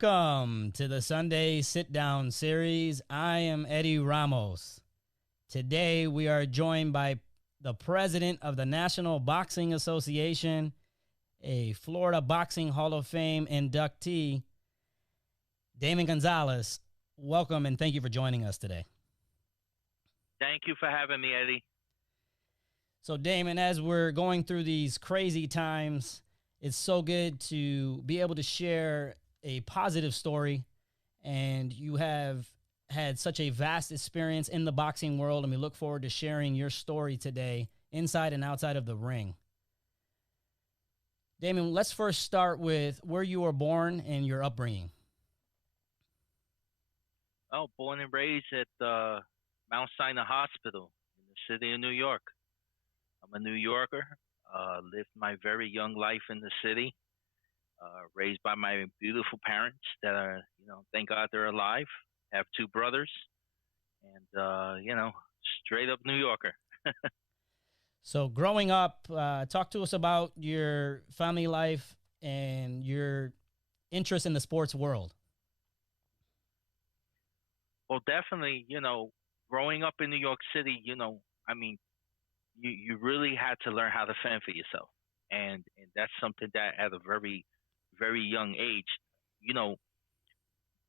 Welcome to the Sunday Sit Down series. I am Eddie Ramos. Today we are joined by the president of the National Boxing Association, a Florida Boxing Hall of Fame inductee, Damon Gonzalez. Welcome and thank you for joining us today. Thank you for having me, Eddie. So, Damon, as we're going through these crazy times, it's so good to be able to share a positive story. And you have had such a vast experience in the boxing world, and we look forward to sharing your story today, inside and outside of the ring. Damon, let's first start with where you were born and your upbringing. Oh, born and raised at Mount Sinai Hospital in the city of New York. I'm a New Yorker. Lived my very young life in the city. Raised by my beautiful parents that are, thank God they're alive. Have two brothers, and straight up New Yorker. So, growing up, talk to us about your family life and your interest in the sports world. Well, definitely, growing up in New York City, you really had to learn how to fend for yourself. And that's something that at a very, very young age,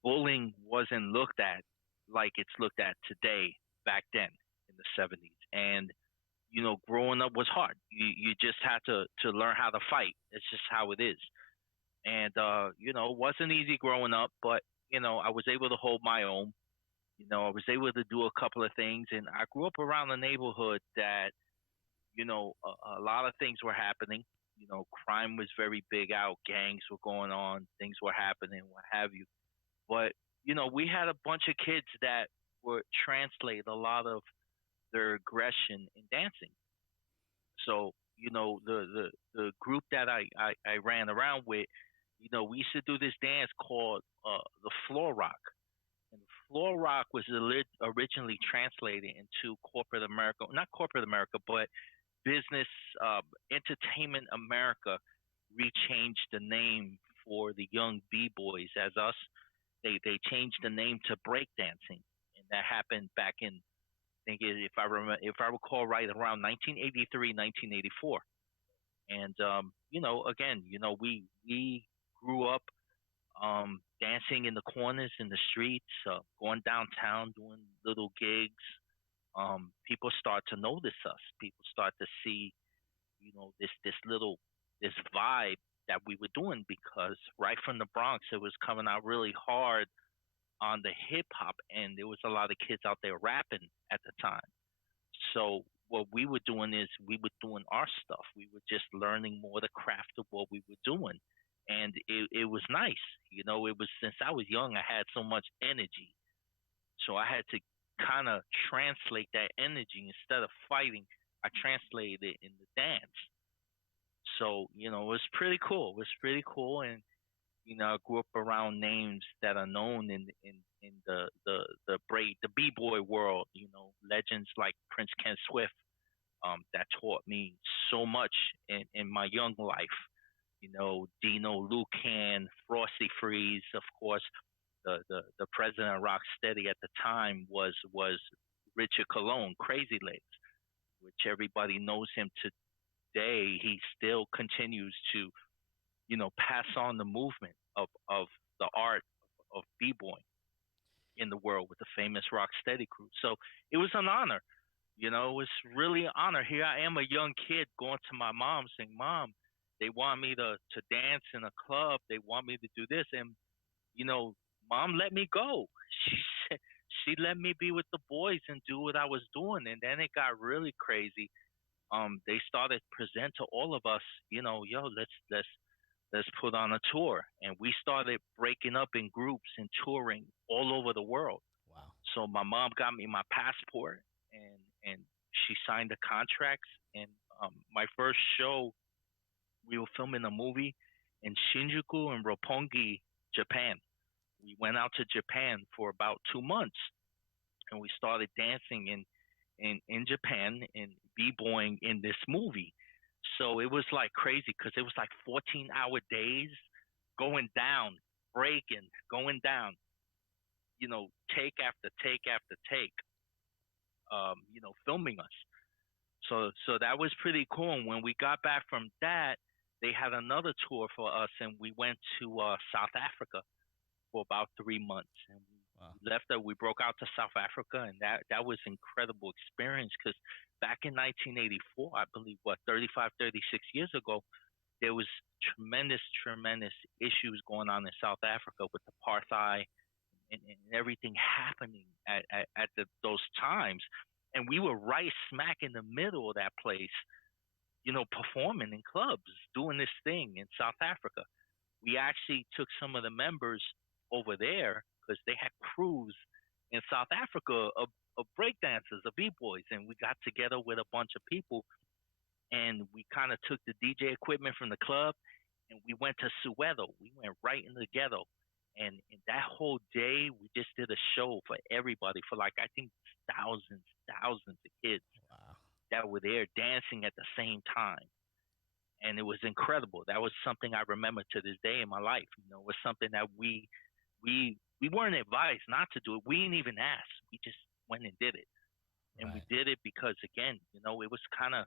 bullying wasn't looked at like it's looked at today back then in the 70s. And, growing up was hard. You just had to learn how to fight. It's just how it is. And, it wasn't easy growing up, but, I was able to hold my own. I was able to do a couple of things. And I grew up around a neighborhood that, a lot of things were happening. Crime was very big out, gangs were going on, things were happening, what have you. But, we had a bunch of kids that would translate a lot of their aggression in dancing. So, the group that I ran around with, we used to do this dance called the floor rock. And floor rock was originally translated into corporate America, not corporate America, but business, entertainment America rechanged the name for the young b-boys as us. They changed the name to breakdancing, and that happened back in, I think if I recall right, around 1983, 1984. And again, we grew up dancing in the corners, in the streets, going downtown, doing little gigs. People start to notice us. People start to see, this vibe that we were doing, because right from the Bronx, it was coming out really hard on the hip hop, and there was a lot of kids out there rapping at the time. So what we were doing is we were doing our stuff. We were just learning more the craft of what we were doing, and it was nice. It was, since I was young, I had so much energy, so I had to kind of translate that energy. Instead of fighting, I translated it in the dance. So, it was pretty cool. It was pretty cool. And, I grew up around names that are known in the B-boy world, legends like Prince Ken Swift, that taught me so much in my young life. Dino Lucan, Frosty Freeze, of course. The president of Rocksteady at the time was Richard Colon, Crazy Legs, which everybody knows him today. He still continues to, pass on the movement of the art of b-boying in the world with the famous Rocksteady crew. So it was an honor. It was really an honor. Here I am, a young kid, going to my mom saying, "Mom, they want me to dance in a club. They want me to do this." And, Mom let me go. She said, she let me be with the boys and do what I was doing. And then it got really crazy. They started present to all of us, yo, let's put on a tour. And we started breaking up in groups and touring all over the world. Wow. So my mom got me my passport, and she signed the contracts. And my first show, we were filming a movie in Shinjuku and Roppongi, Japan. We went out to Japan for about 2 months, and we started dancing in Japan and b-boying in this movie. So it was like crazy, because it was like 14-hour days going down breaking, going down, take after take after take, filming us. So that was pretty cool. And when we got back from that, they had another tour for us, and we went to South Africa for about 3 months. And Wow. we left there. We broke out to South Africa, and that was an incredible experience because back in 1984, I believe, 35, 36 years ago, there was tremendous, tremendous issues going on in South Africa with apartheid and everything happening at those times. And we were right smack in the middle of that place, performing in clubs, doing this thing in South Africa. We actually took some of the members over there because they had crews in South Africa of breakdancers, of b-boys, and we got together with a bunch of people, and we kind of took the DJ equipment from the club, and we went to Soweto. We went right in the ghetto, and that whole day we just did a show for everybody, for like I think thousands of kids Wow. that were there dancing at the same time, and it was incredible. That was something I remember to this day in my life. It was something that we weren't advised not to do it. We didn't even ask. We just went and did it, and we Right. did it because again, it was kind of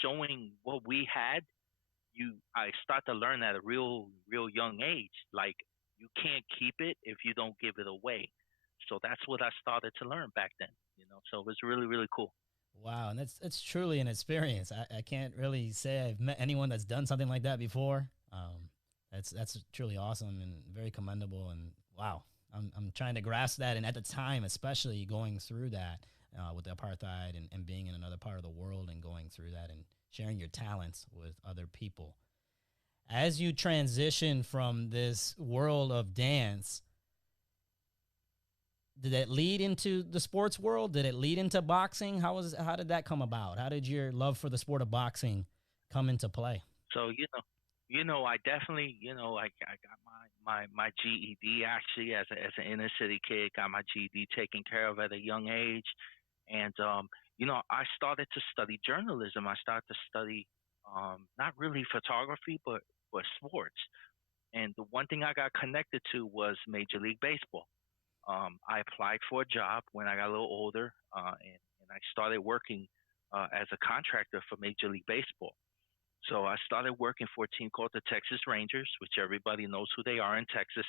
showing what we had. I start to learn at a real young age, like you can't keep it if you don't give it away. So that's what I started to learn back then. So it was really really cool. Wow, and that's truly an experience. I can't really say I've met anyone that's done something like that before. That's truly awesome and very commendable. And wow, I'm trying to grasp that. And at the time, especially going through that with the apartheid and being in another part of the world and going through that and sharing your talents with other people. As you transition from this world of dance, did it lead into the sports world? Did it lead into boxing? How did that come about? How did your love for the sport of boxing come into play? So I definitely, I got my GED actually as an inner city kid. Got my GED taken care of at a young age, and I started to study journalism. I started to study not really photography, but sports. And the one thing I got connected to was Major League Baseball. I applied for a job when I got a little older, and I started working as a contractor for Major League Baseball. So I started working for a team called the Texas Rangers, which everybody knows who they are in Texas.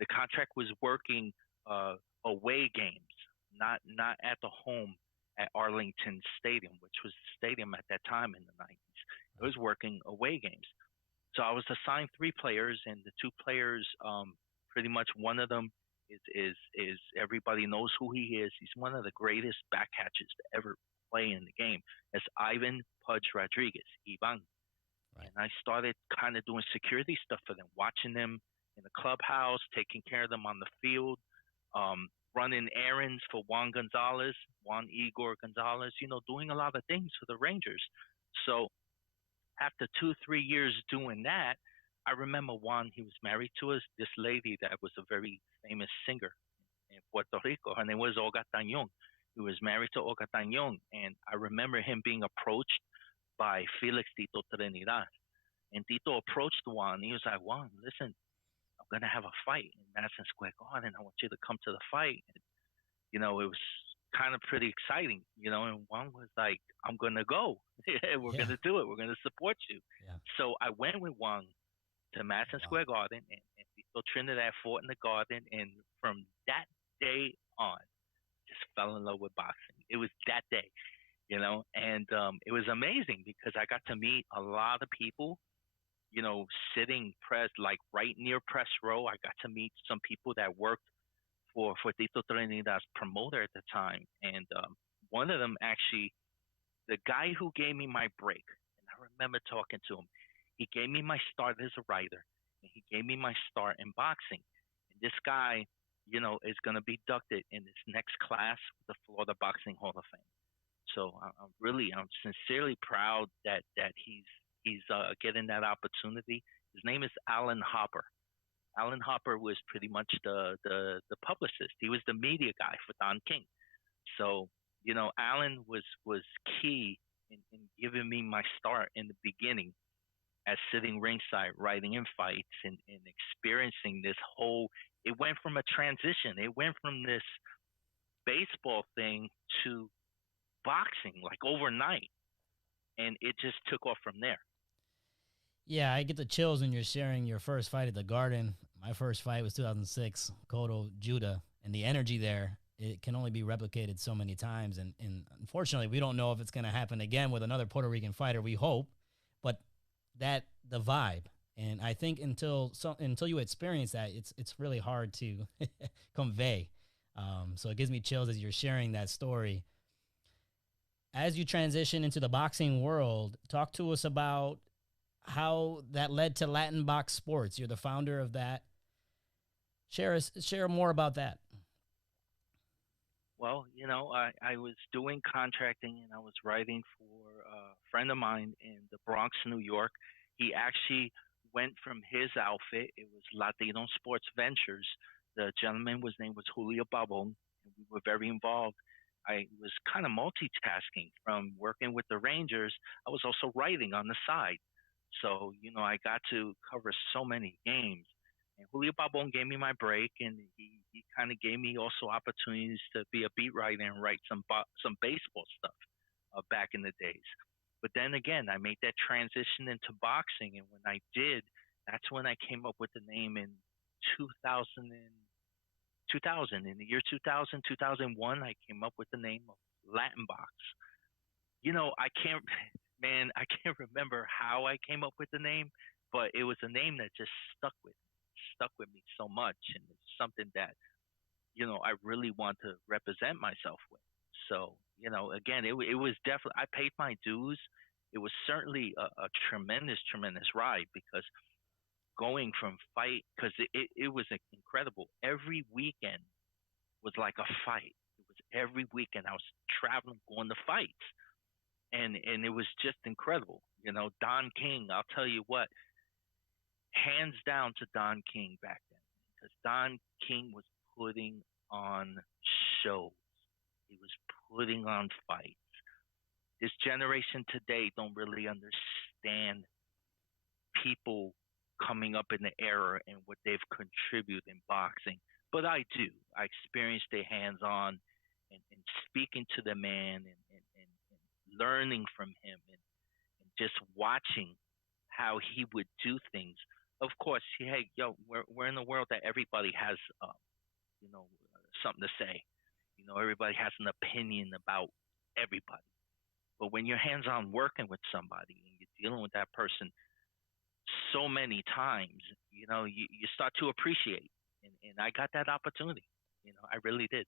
The contract was working uh, away games, not at the home at Arlington Stadium, which was the stadium at that time in the 90s. It was working away games. So I was assigned three players, and the two players, pretty much one of them is everybody knows who he is. He's one of the greatest back catchers to ever play in the game. It's Ivan Pudge Rodriguez, Ivan. Right. And I started kind of doing security stuff for them, watching them in the clubhouse, taking care of them on the field, running errands for Juan Igor Gonzalez, doing a lot of things for the Rangers. So after 2, 3 years doing that, I remember Juan, he was married to us, this lady that was a very famous singer in Puerto Rico. Her name was Olga Tañón. He was married to Olga Tañón. And I remember him being approached by Felix Tito Trinidad. And Tito approached Juan. He was like, Juan, listen, I'm going to have a fight in Madison Square Garden. I want you to come to the fight. And, it was kind of pretty exciting, and Juan was like, I'm going to go. We're Yeah. going to do it. We're going to support you. Yeah. So I went with Juan to Madison Wow. Square Garden, and Tito Trinidad fought in the garden. And from that day on, just fell in love with boxing. It was that day, and it was amazing because I got to meet a lot of people, sitting press like right near press row. I got to meet some people that worked for Tito Trinidad's promoter at the time, and one of them actually, the guy who gave me my break, and I remember talking to him. He gave me my start as a writer, and he gave me my start in boxing. And this guy, is going to be inducted in this next class with the Florida Boxing Hall of Fame. So I'm sincerely proud that he's getting that opportunity. His name is Alan Hopper. Alan Hopper was pretty much the publicist. He was the media guy for Don King. So Alan was key in giving me my start in the beginning. as sitting ringside, writing in fights and experiencing this whole. It went from a transition. It went from this baseball thing to boxing like overnight, and it just took off from there. Yeah, I get the chills when you're sharing your first fight at the Garden. My first fight was 2006, Kodo Judah, and the energy there, it can only be replicated so many times. And unfortunately, we don't know if it's going to happen again with another Puerto Rican fighter. We hope, but the vibe, and I think until you experience that, it's really hard to convey. So it gives me chills as you're sharing that story. As you transition into the boxing world, talk to us about how that led to LatinBox Sports. You're the founder of that. Share more about that. Well, I was doing contracting and I was writing for a friend of mine in the Bronx, New York. He actually went from his outfit. It was Latino Sports Ventures. The gentleman was name was Julio Babon, and we were very involved. I was kind of multitasking from working with the Rangers. I was also writing on the side. So, I got to cover so many games. And Julio Babon gave me my break, and he kind of gave me also opportunities to be a beat writer and write some baseball stuff back in the days. But then again, I made that transition into boxing, and when I did, that's when I came up with the name in 2000. 2000 in the year 2000, 2001, I came up with the name of LatinBox. I can't, man, I can't remember how I came up with the name, but it was a name that just stuck with me so much, and it's something that I really want to represent myself with. So again, it was definitely I paid my dues. It was certainly a tremendous, tremendous ride because going from fight because it was incredible. Every weekend was like a fight. It was every weekend I was traveling, going to fights, and it was just incredible. Don King. I'll tell you what, hands down to Don King back then because Don King was putting on shows. He was putting on fights. This generation today don't really understand people coming up in the era and what they've contributed in boxing. But I do. I experienced it hands on and speaking to the man and learning from him and just watching how he would do things. Of course, hey, we're in a world that everybody has, you know, something to say. Everybody has an opinion about everybody. But when you're hands on working with somebody and you're dealing with that person so many times, you start to appreciate. And I got that opportunity. I really did.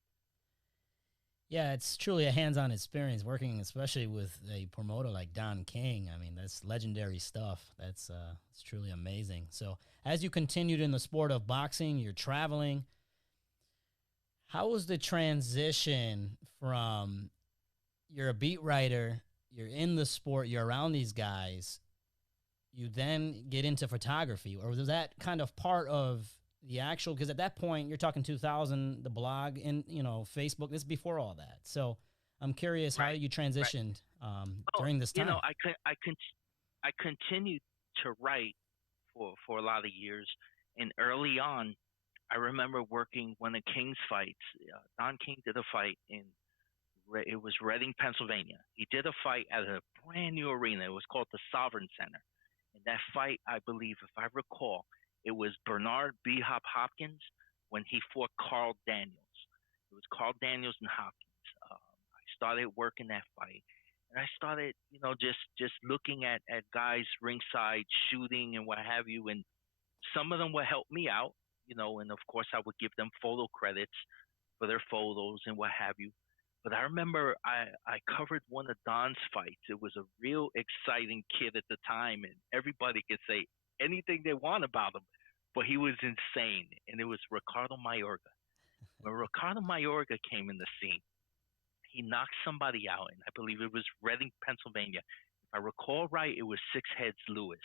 Yeah, it's truly a hands-on experience working, especially with a promoter like Don King. I mean, that's legendary stuff. That's it's truly amazing. So, as you continued in the sport of boxing, you're traveling. How was the transition from you're a beat writer, you're in the sport, you're around these guys, you then get into photography, or was that kind of part of the actual, because at that point you're talking 2000, the blog and Facebook, this is before all that. So I'm curious how you transitioned during this time. I continued to write for a lot of years, and early on I remember working one of King's fights. Don King did a fight it was Reading, Pennsylvania. He did a fight at a brand new arena. It was called the Sovereign Center. And that fight, I believe, if I recall, it was Bernard B. Hopkins when he fought Carl Daniels. It was Carl Daniels and Hopkins. I started working that fight, and I started, just looking at guys ringside shooting and what have you. And some of them would help me out, and of course I would give them photo credits for their photos and what have you. But I remember I covered one of Don's fights. It was a real exciting kid at the time, and everybody could say anything they want about him, but he was insane. And it was Ricardo Mayorga. When Ricardo Mayorga came in the scene, he knocked somebody out, and I believe it was Reading, Pennsylvania. If I recall right, it was Six Heads Lewis.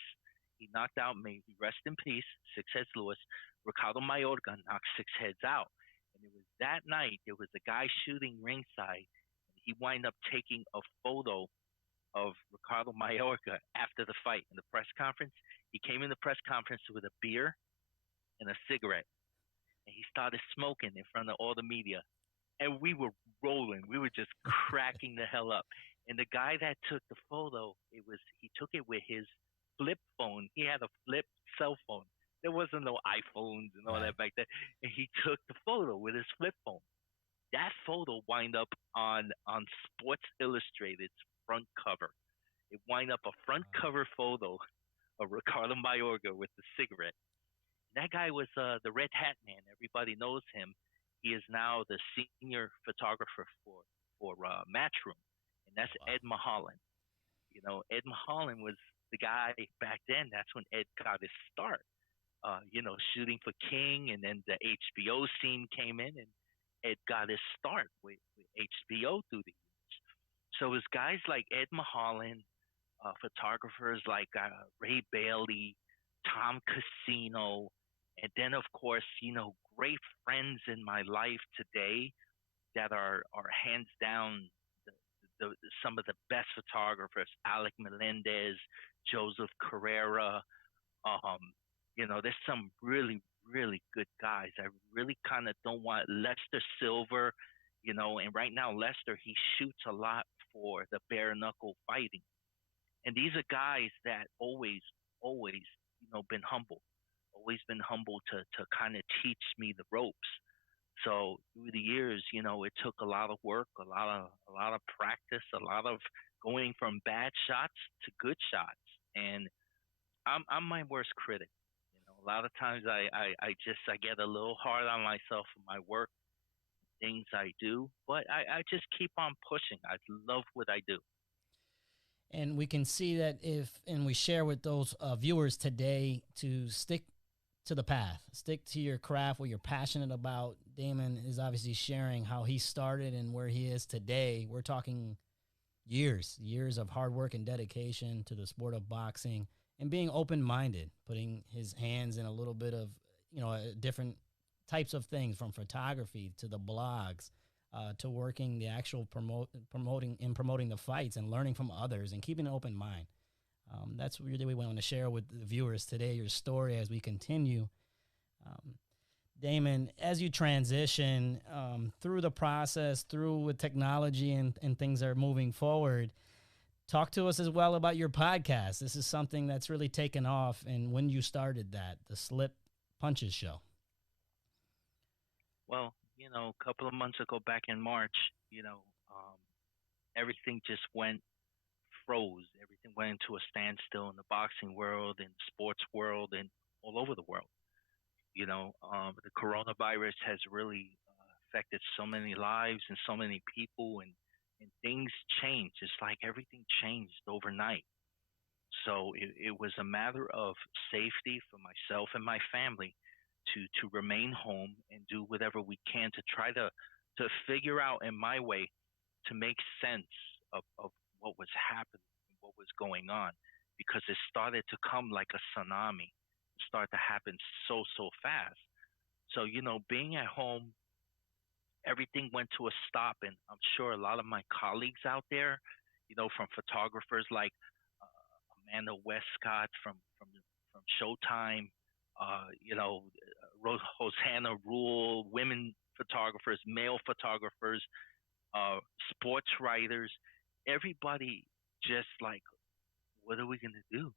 He knocked out, may he rest in peace, Six Heads Lewis. Ricardo Mayorga knocked Six Heads out. And it was that night, there was a guy shooting ringside, and he wound up taking a photo of Ricardo Mayorga after the fight in the press conference. He came in the press conference with a beer and a cigarette, and he started smoking in front of all the media. And we were rolling. We were just cracking the hell up. And the guy that took the photo, he took it with his flip phone. He had a flip cell phone. There wasn't no iPhones and all Right. that back then. And he took the photo with his flip phone. That photo wind up on Sports Illustrated's front cover. It wind up a front Wow. cover photo of Ricardo Mayorga with the cigarette. That guy was the Red Hat Man. Everybody knows him. He is now the senior photographer for Matchroom, and that's Wow. Ed Mulholland. Ed Mulholland was the guy back then. That's when Ed got his start. Shooting for King, and then the HBO scene came in, and Ed got his start with HBO through the years. So it's guys like Ed Mulholland, photographers like Ray Bailey, Tom Casino, and then of course, great friends in my life today that are hands down some of the best photographers: Alec Melendez, Joseph Carrera. Um, there's some really really good guys. I really kind of don't want Lester Silver. And right now Lester, he shoots a lot for the bare knuckle fighting, and these are guys that always, been humble, always been humble to kind of teach me the ropes. So through the years, it took a lot of work, a lot of practice, a lot of going from bad shots to good shots. And I'm my worst critic. A lot of times I get a little hard on myself for my work, things I do, but I just keep on pushing. I love what I do. And we can see that and we share with those viewers today to stick to the path, stick to your craft, what you're passionate about. Damon is obviously sharing how he started and where he is today. We're talking years of hard work and dedication to the sport of boxing and being open-minded, putting his hands in a little bit of, different types of things, from photography to the blogs, to working the actual promoting the fights and learning from others and keeping an open mind. That's really what we want to share with the viewers today, your story as we continue. Um, Damon, as you transition through the process, through with technology and things are moving forward, talk to us as well about your podcast. This is something that's really taken off, and when you started that, the Slip Punches Show. Well, a couple of months ago, back in March, um, everything just froze. Everything went into a standstill in the boxing world, in the sports world, and all over the world. The coronavirus has really affected so many lives and so many people, and things changed. It's like everything changed overnight. So it was a matter of safety for myself and my family to remain home and do whatever we can to try to figure out in my way to make sense of what was happening, what was going on, because it started to come like a tsunami. It started to happen so fast. So, being at home, everything went to a stop. And I'm sure a lot of my colleagues out there, from photographers like Amanda Westcott from Showtime, Hosanna Rule, women photographers, male photographers, uh, sports writers, everybody just like, what are we going to do?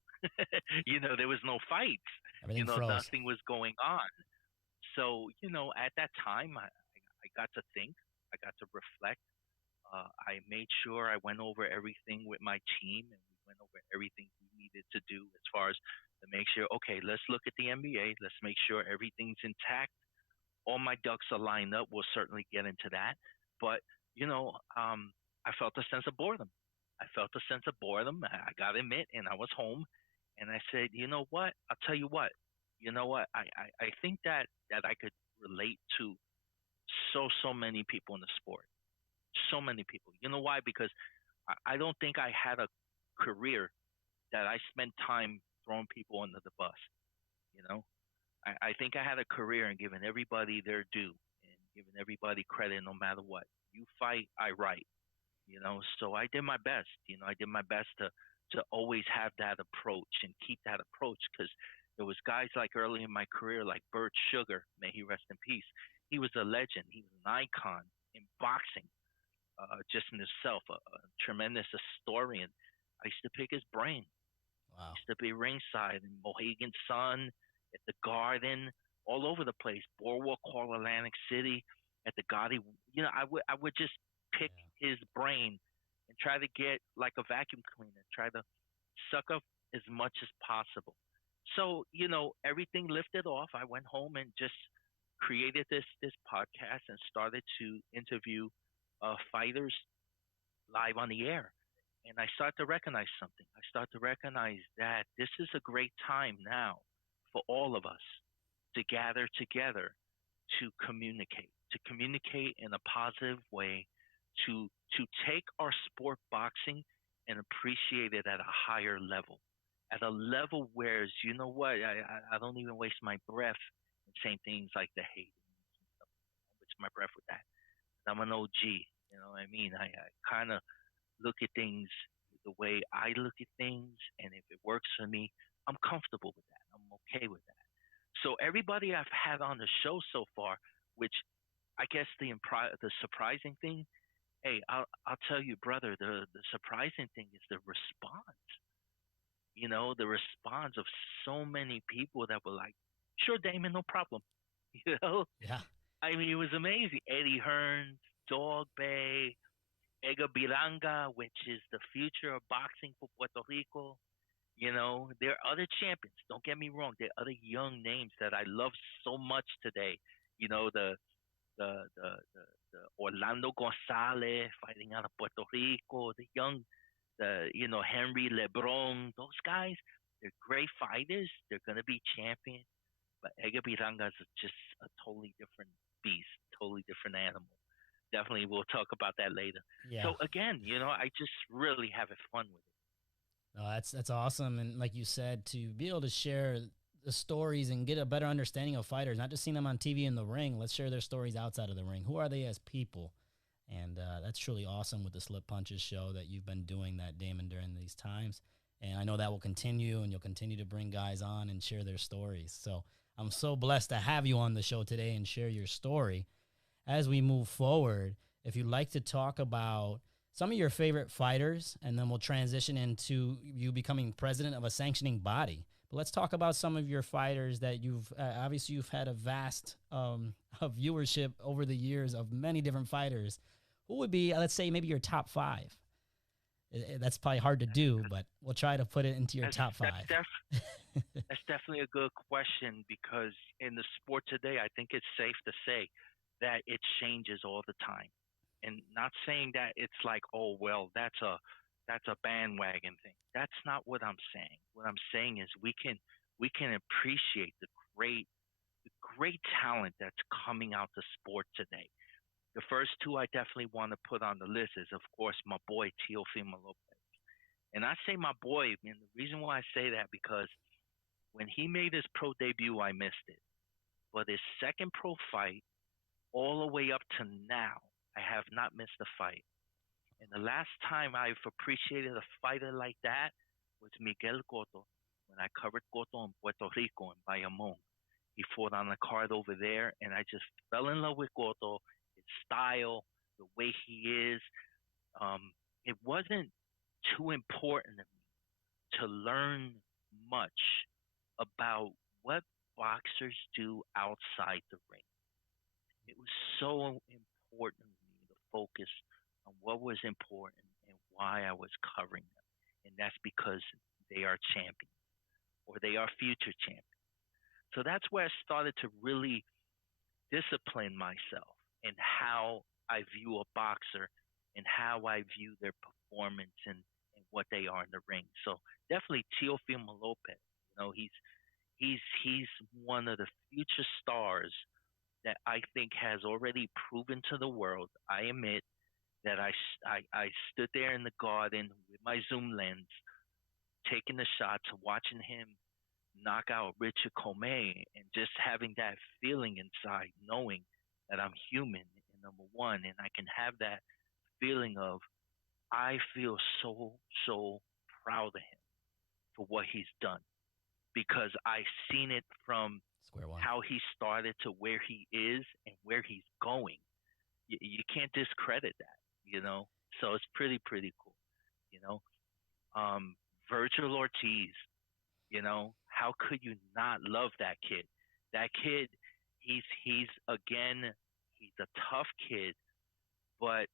There was no fights. Everything froze. Nothing was going on. So, at that time, I got to think, I got to reflect. I made sure I went over everything with my team, and we went over everything we needed to do as far as to make sure, okay, let's look at the NBA. Let's make sure everything's intact. All my ducks are lined up. We'll certainly get into that. But, I felt a sense of boredom. I felt a sense of boredom. I got to admit, and I was home, and I said, you know what? I'll tell you what. You know what? I think that I could relate to so many people in the sport. So many people. You know why? Because I don't think I had a career that I spent time throwing people under the bus. You know, I think I had a career in giving everybody their due and giving everybody credit no matter what. You fight, I write. So I did my best. I did my best to always have that approach and keep that approach because there was guys like early in my career like Bert Sugar, may he rest in peace. He was a legend. He was an icon in boxing, just in himself, a tremendous historian. I used to pick his brain. I Wow. used to be ringside in Mohegan Sun, at the Garden, all over the place. Boardwalk Hall, Atlantic City, at the Gotti. I would just pick Yeah. his brain and try to get like a vacuum cleaner, try to suck up as much as possible. So everything lifted off. I went home and just created this podcast and started to interview fighters live on the air. And I start to recognize something. I start to recognize that this is a great time now for all of us to gather together to communicate in a positive way, to take our sport boxing and appreciate it at a higher level, at a level where you know what, I don't even waste my breath in saying things like the hate. I waste my breath with that. I'm an OG. You know what I mean? I kind of look at things the way I look at things, and if it works for me, I'm comfortable with that. I'm okay with that. So everybody I've had on the show so far, which I guess the surprising thing, hey, I'll tell you, brother, the surprising thing is the response. The response of so many people that were like, "Sure, Damon, no problem." You know, Yeah. I mean, it was amazing. Eddie Hearns, Dog Bay, Edgar Biranga, which is the future of boxing for Puerto Rico. There are other champions. Don't get me wrong. There are other young names that I love so much today. You know, the Orlando Gonzalez fighting out of Puerto Rico, the Henry Lebron. Those guys, they're great fighters. They're gonna be champions. But Edgar Biranga is just a totally different beast, totally different animal. Definitely, we'll talk about that later. Yeah. So again, I just really having fun with it. No, that's awesome, and like you said, to be able to share the stories and get a better understanding of fighters, not just seeing them on TV in the ring. Let's share their stories outside of the ring. Who are they as people? And that's truly awesome with the Slip Punches show that you've been doing that, Damon, during these times. And I know that will continue, and you'll continue to bring guys on and share their stories. So I'm so blessed to have you on the show today and share your story. As we move forward, if you'd like to talk about some of your favorite fighters, and then we'll transition into you becoming president of a sanctioning body. But let's talk about some of your fighters that obviously you've had a vast of viewership over the years of many different fighters. Who would be, let's say, maybe your top five? That's probably hard to do, but we'll try to put it into your That's top that's five. that's definitely a good question because in the sport today, I think it's safe to say that it changes all the time. And not saying that it's like, oh well, that's a bandwagon thing. That's not what I'm saying. What I'm saying is we can appreciate the great talent that's coming out the sport today. The first two I definitely want to put on the list is, of course, my boy Teofimo Lopez. And I say my boy, and the reason why I say that because when he made his pro debut, I missed it. But his second pro fight, all the way up to now, I have not missed a fight. And the last time I've appreciated a fighter like that was Miguel Cotto when I covered Cotto in Puerto Rico in Bayamon. He fought on a card over there, and I just fell in love with Cotto, his style, the way he is. It wasn't too important to me to learn much about what boxers do outside the ring. It was so important to me to focus on what was important and why I was covering them. And that's because they are champions or they are future champions. So that's where I started to really discipline myself in how I view a boxer and how I view their performance and what they are in the ring. So definitely Teofimo Lopez. He's one of the future stars that I think has already proven to the world. I admit that I stood there in the garden with my zoom lens, taking the shots, watching him knock out Richard Comey, and just having that feeling inside, knowing that I'm human, and number one, and I can have that feeling of I feel so proud of him for what he's done because I've seen it from Square one. how he started to where he is and where he's going. You can't discredit that, you know. So it's pretty cool, you know. Um, Virgil Ortiz, you know, how could you not love that kid? That kid, he's again, he's a tough kid, but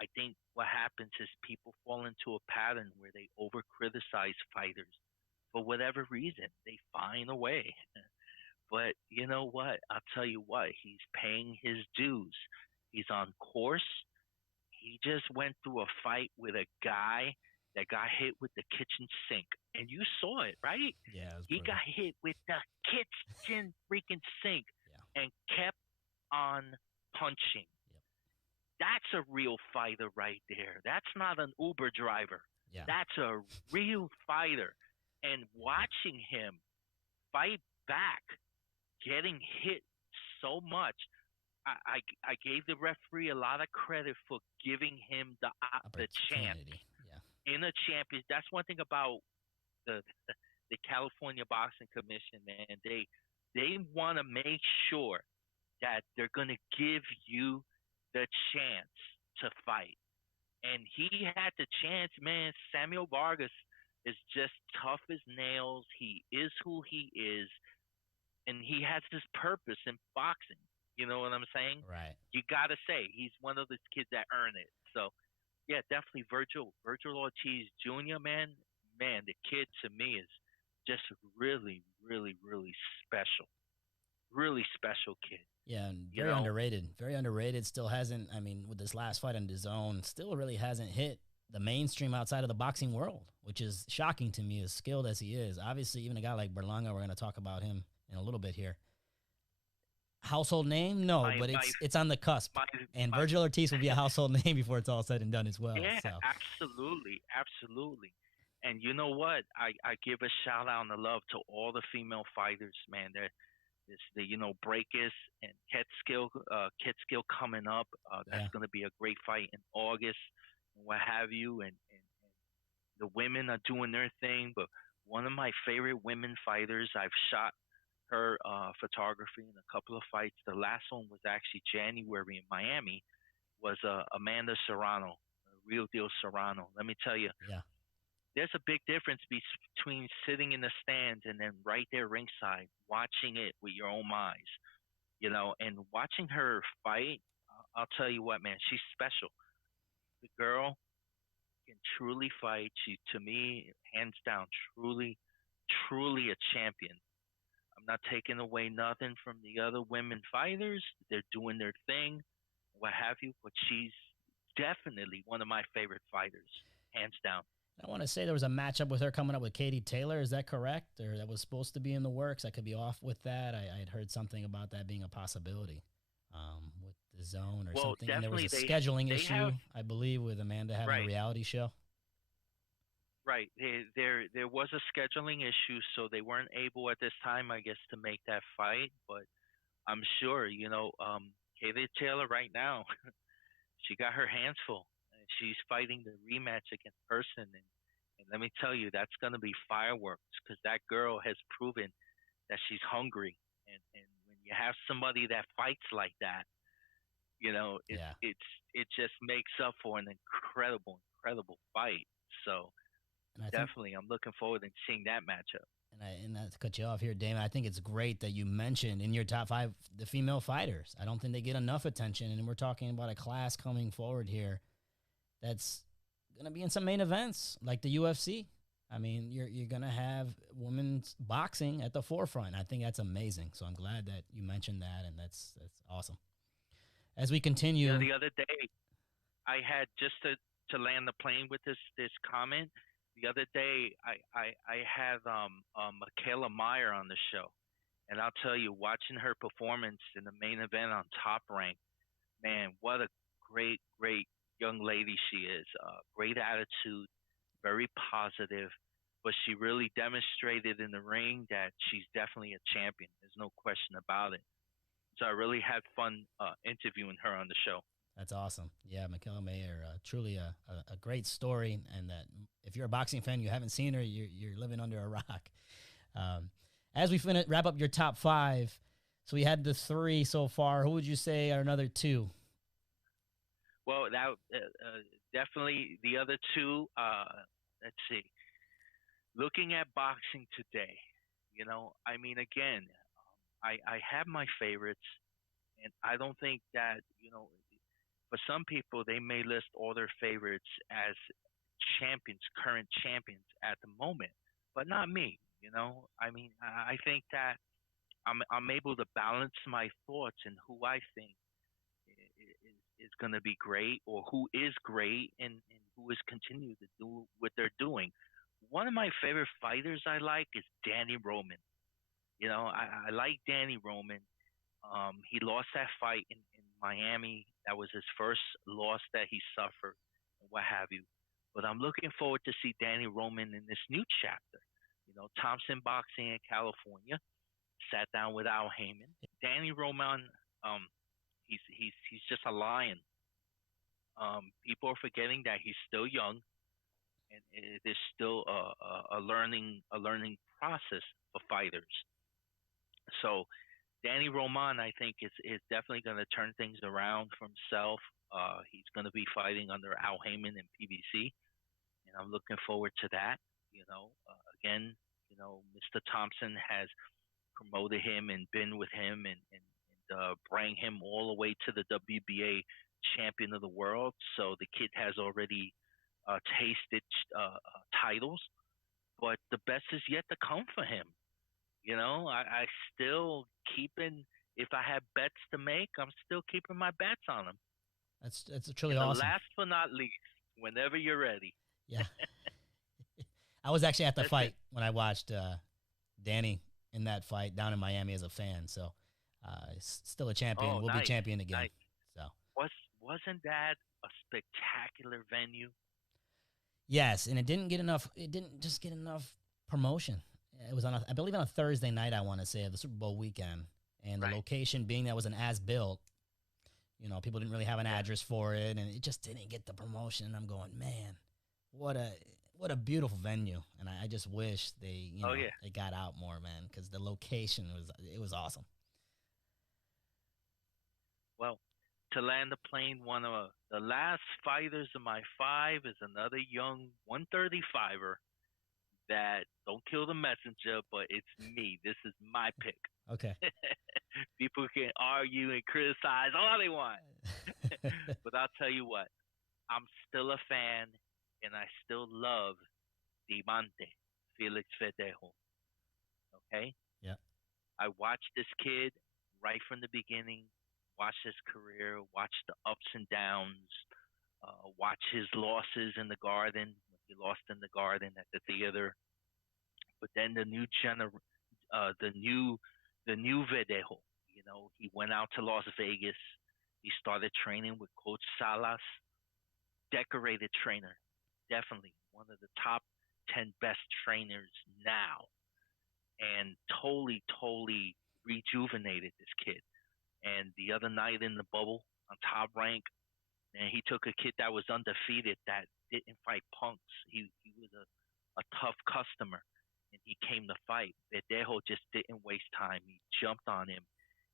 I think what happens is people fall into a pattern where they over criticize fighters for whatever reason. They find a way. But you know what? I'll tell you what, he's paying his dues. He's on course. He just went through a fight with a guy that got hit with the kitchen sink. And you saw it, right? Yeah, it was He brutal. got hit with the kitchen freaking sink Yeah. and kept on punching. Yep. That's a real fighter right there. That's not an Uber driver. Yeah. That's a real fighter. And watching him fight back, getting hit so much, I gave the referee a lot of credit for giving him the chance Opportunity. Yeah. in a champion. That's one thing about the the California Boxing Commission, man. They want to make sure that they're going to give you the chance to fight. And he had the chance, man. Samuel Vargas is just tough as nails. He is who he is, and he has this purpose in boxing. You know what I'm saying? Right. You gotta say he's one of those kids that earn it. So, yeah, definitely Virgil Ortiz Jr. Man, the kid to me is just really special. Really special kid. Yeah, and You very know, underrated. Very underrated. Still hasn't. I mean, with this last fight on DAZN, still really hasn't hit the mainstream outside of the boxing world, which is shocking to me. As skilled as he is, obviously, even a guy like Berlanga, we're going to talk about him in a little bit here. Household name, no, but it's on the cusp. my, And my Virgil Ortiz will be a household name before it's all said and done as well. yeah, So absolutely. And you know what? I give a shout out and a love to all the female fighters, man. There's the Breakers and Catskill coming up. That's yeah, going to be a great fight in August and what have you. And the women are doing their thing. But one of my favorite women fighters, I've shot her photography in a couple of fights. The last one was actually January in Miami. Was Amanda Serrano, a real deal Serrano. Let me tell you, yeah, there's a big difference between sitting in the stands and then right there ringside watching it with your own eyes, and watching her fight. I'll tell you what, man, she's special. The girl can truly fight. She, to me, hands down, truly a champion. I'm not taking away nothing from the other women fighters. They're doing their thing, what have you, but she's definitely one of my favorite fighters, hands down. I want to say there was a matchup with her coming up with Katie Taylor. Is that correct? Or that was supposed to be in the works? I could be off with that. I had heard something about that being a possibility with the zone or Well, something. And there was definitely a scheduling they issue, have I believe, with Amanda having a right. reality show. Right. There was a scheduling issue, so they weren't able at this time, I guess, to make that fight. But I'm sure, Kaylee Taylor right now, she got her hands full. And she's fighting the rematch against Person, and let me tell you, that's going to be fireworks because that girl has proven that she's hungry. And when you have somebody that fights like that, Yeah. it just makes up for an incredible fight. So And I think, definitely, I'm looking forward to seeing that matchup. and not to cut you off here, Damon, I think it's great that you mentioned in your top five the female fighters. I don't think they get enough attention. And we're talking about a class coming forward here that's going to be in some main events like the UFC. I mean, you're going to have women's boxing at the forefront. I think that's amazing. So I'm glad that you mentioned that, and that's awesome. As we continue, The other day, I had just to land the plane with this comment. The other day, I had Michaela Meyer on the show, and I'll tell you, watching her performance in the main event on Top Rank, man, what a great young lady she is. Great attitude, very positive, but she really demonstrated in the ring that she's definitely a champion. There's no question about it. So I really had fun interviewing her on the show. That's awesome. Yeah, Michaela Mayer, truly a great story. And that if you're a boxing fan, you haven't seen her, you're living under a rock. Um, as we wrap up your top five, so we had the three so far. Who would you say are another two? Well, that definitely the other two. Let's see. Looking at boxing today, I mean, again, I have my favorites, and I don't think that for some people they may list all their favorites as champions, current champions at the moment, but not me. I mean, I think that I'm able to balance my thoughts and who I think is going to be great, or who is great, and who is continue to do what they're doing. One of my favorite fighters I like is Danny Roman. I like Danny Roman. He lost that fight in Miami. That was his first loss that he suffered, and what have you. But I'm looking forward to see Danny Roman in this new chapter. Thompson Boxing in California sat down with Al Heyman. Danny Roman, um, he's just a lion. People are forgetting that he's still young, and it is still a learning process for fighters. So Danny Roman, I think, is definitely going to turn things around for himself. He's going to be fighting under Al Heyman and PBC, and I'm looking forward to that. Again, Mr. Thompson has promoted him and been with him, and bring him all the way to the WBA champion of the world. So the kid has already tasted titles, but the best is yet to come for him. I still keeping. If I have bets to make, I'm still keeping my bets on him. That's truly And the awesome. last but not least, whenever you're ready. Yeah. I was actually at the That's fight it. when I watched Danny in that fight down in Miami as a fan. So he's still a champion. Oh, Will be nice, champion again. nice. So Was wasn't that a spectacular venue? yes, and it didn't get enough. It didn't just get enough promotion. It was I believe, on a Thursday night. I want to say of the Super Bowl weekend, and the Right. location being that was an as built. People didn't really have an Yeah. address for it, and it just didn't get the promotion. And I'm going, man, what a beautiful venue. And I just wish Oh yeah. they got out more, man, because the location was awesome. Well, to land the plane, one of the last fighters of my five is another young 135er that don't kill the messenger, but it's me. This is my pick. Okay. People can argue and criticize all they want, but I'll tell you what, I'm still a fan, and I still love Diamante, Felix Verdejo. Okay, Yeah. I watched this kid right from the beginning, watched his career, watched the ups and downs, watch his losses in the Garden when he lost in the Garden at the theater. But then the new Verdejo. He went out to Las Vegas. He started training with Coach Salas, decorated trainer, definitely one of the top 10 best trainers now, and totally, totally rejuvenated this kid. And the other night in the bubble on Top Rank, and he took a kid that was undefeated that didn't fight punks. He was a tough customer, and he came to fight. Verdejo just didn't waste time. He jumped on him,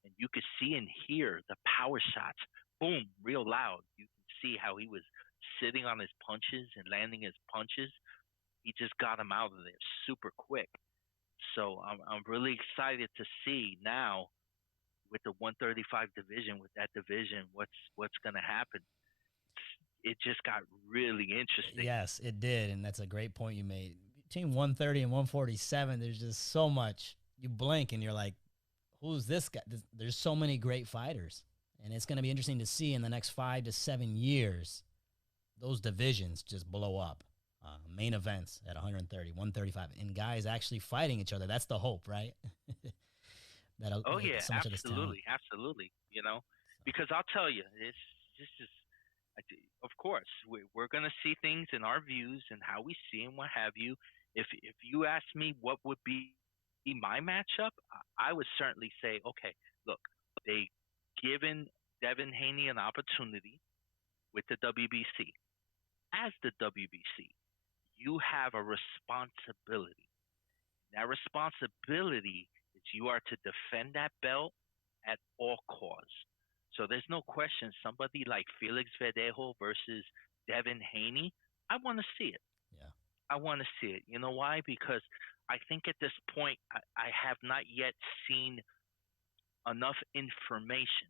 and you could see and hear the power shots, boom, real loud. You can see how he was sitting on his punches and landing his punches. He just got him out of there super quick. So I'm really excited to see now with the 135 division, with that division, what's going to happen. It just got really interesting. Yes, it did, and that's a great point you made. Between 130 and 147, there's just so much. You blink and you're like, who's this guy? There's so many great fighters, and it's going to be interesting to see in the next 5 to 7 years those divisions just blow up. Main events at 130, 135, and guys actually fighting each other. That's the hope, right? That'll Oh get yeah, so much of this talent. absolutely, absolutely. Because I'll tell you, it's just of course we're gonna see things in our views and how we see and what have you. If you ask me what would be my matchup, I would certainly say, okay, look, they given Devin Haney an opportunity. with the WBC. As the WBC, you have a responsibility. That responsibility is you are to defend that belt at all costs. So there's no question somebody like Felix Verdejo versus Devin Haney, I want to see it. Yeah. I want to see it. You know why? Because I think at this point, I have not yet seen enough information,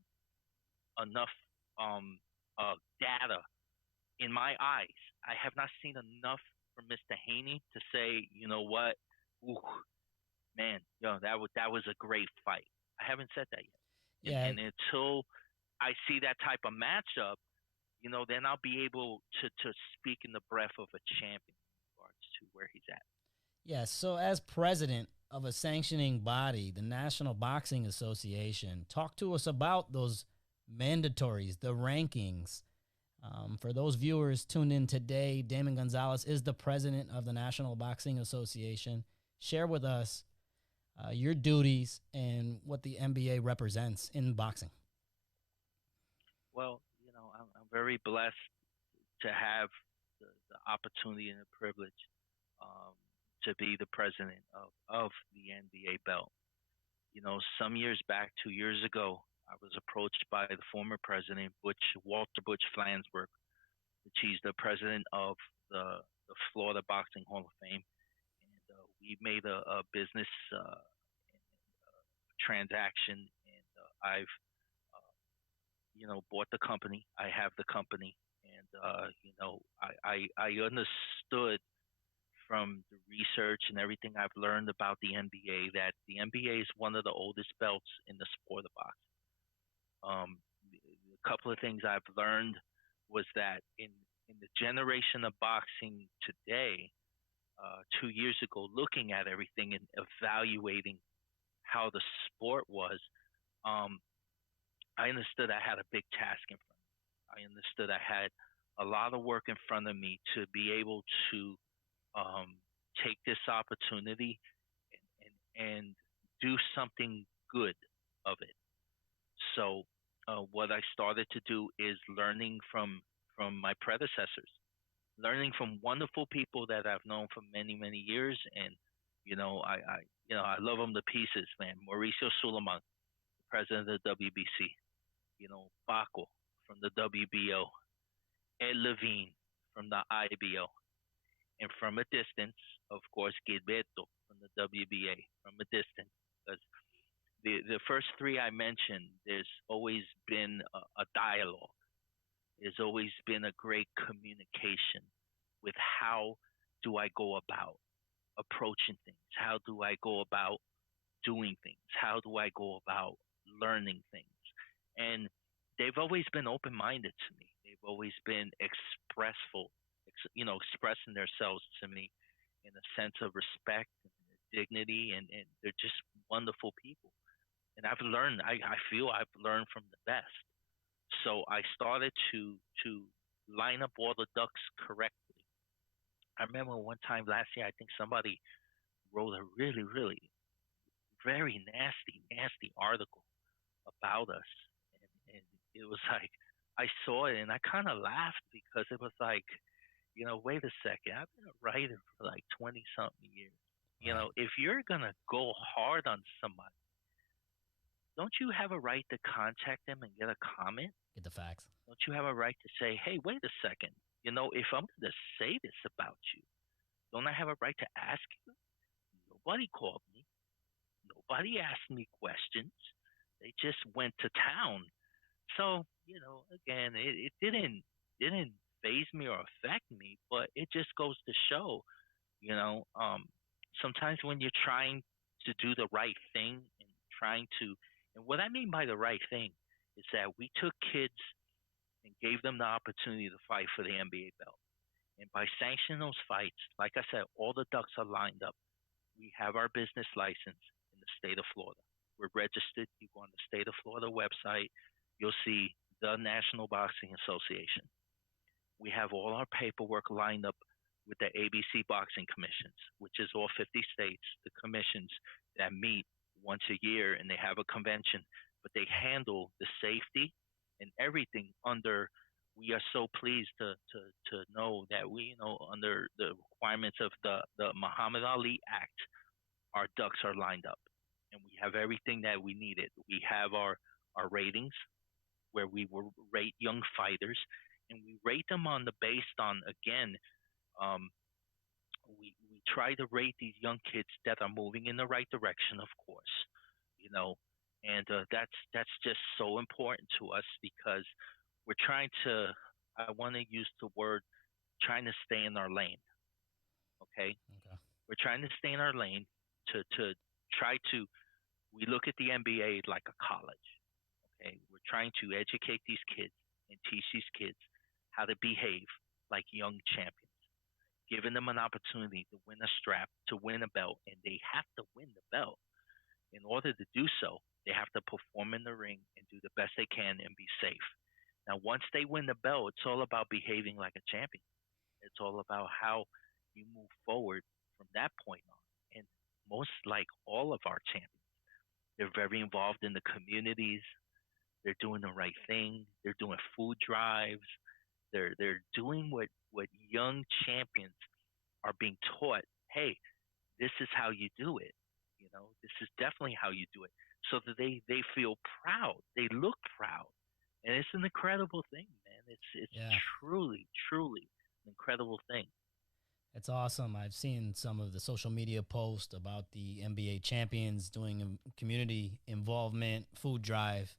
enough data in my eyes. I have not seen enough from Mr. Haney to say, you know what, ooh, man, that was a great fight. I haven't said that yet, Yeah. and until I see that type of matchup, then I'll be able to speak in the breath of a champion in regards to where he's at. Yeah. So, as president of a sanctioning body, the National Boxing Association, talk to us about those mandatories, the rankings. For those viewers tuned in today, Damon Gonzalez is the president of the National Boxing Association. Share with us your duties and what the NBA represents in boxing. Well, I'm very blessed to have the opportunity and the privilege to be the president of the NBA belt. Some years back, 2 years ago, I was approached by the former president, Walter Butch Flansburgh, which he's the president of the Florida Boxing Hall of Fame. And we made a business transaction, and I've, bought the company. I have the company. And, I understood from the research and everything I've learned about the NBA that the NBA is one of the oldest belts in the sport of boxing. A couple of things I've learned was that in the generation of boxing today, 2 years ago, looking at everything and evaluating how the sport was, I understood I had a big task in front of me. I understood I had a lot of work in front of me to be able to take this opportunity and do something good of it. So what I started to do is learning from my predecessors, learning from wonderful people that I've known for many years, and I love them to pieces, man. Mauricio Suleiman, the president of the WBC, Baco from the WBO, Ed Levine from the IBO, and from a distance, of course, Gilberto from the WBA from a distance, because the first three I mentioned, there's always been a dialogue. There's always been a great communication with how do I go about approaching things? How do I go about doing things? How do I go about learning things? And they've always been open-minded to me. They've always been expressing themselves to me in a sense of respect and dignity, and they're just wonderful people. And I've learned, I feel I've learned from the best. So I started to line up all the ducks correctly. I remember one time last year, I think somebody wrote a really, really very nasty article about us. And it was like, I saw it and I kind of laughed because it was like, wait a second, I've been a writer for like 20 something years. Right. If you're going to go hard on somebody, don't you have a right to contact them and get a comment? Get the facts. Don't you have a right to say, hey, wait a second, if I'm going to say this about you, don't I have a right to ask you? Nobody called me. Nobody asked me questions. They just went to town. So, again, it didn't faze me or affect me, but it just goes to show, sometimes when you're trying to do the right thing and what I mean by the right thing is that we took kids and gave them the opportunity to fight for the NBA belt. And by sanctioning those fights, like I said, all the ducks are lined up. We have our business license in the state of Florida. We're registered. You go on the state of Florida website, you'll see the National Boxing Association. We have all our paperwork lined up with the ABC Boxing Commissions, which is all 50 states, the commissions that meet once a year, and they have a convention, but they handle the safety and everything under we are so pleased to know that we, under the requirements of the Muhammad Ali Act, our ducks are lined up, and we have everything that we needed. We have our ratings where we will rate young fighters, and we rate them on the based on, again, um, we try to rate these young kids that are moving in the right direction, of course, you know, and that's just so important to us because we're trying to. I want to use the word trying to stay in our lane. Okay, Okay. we're trying to stay in our lane to try to. We look at the NBA like a college. Okay, we're trying to educate these kids and teach these kids how to behave like young champions, giving them an opportunity to win a strap, to win a belt, and they have to win the belt. In order to do so, they have to perform in the ring and do the best they can and be safe. Now, once they win the belt, it's all about behaving like a champion. It's all about how you move forward from that point on. And most like all of our champions, they're very involved in the communities. They're doing the right thing. They're doing food drives. They're doing what young champions are being taught. Hey, this is how you do it. This is definitely how you do it. So that they feel proud. They look proud. And it's an incredible thing, man. It's Yeah, truly, truly an incredible thing. it's awesome. I've seen some of the social media posts about the NBA champions doing community involvement, food drive,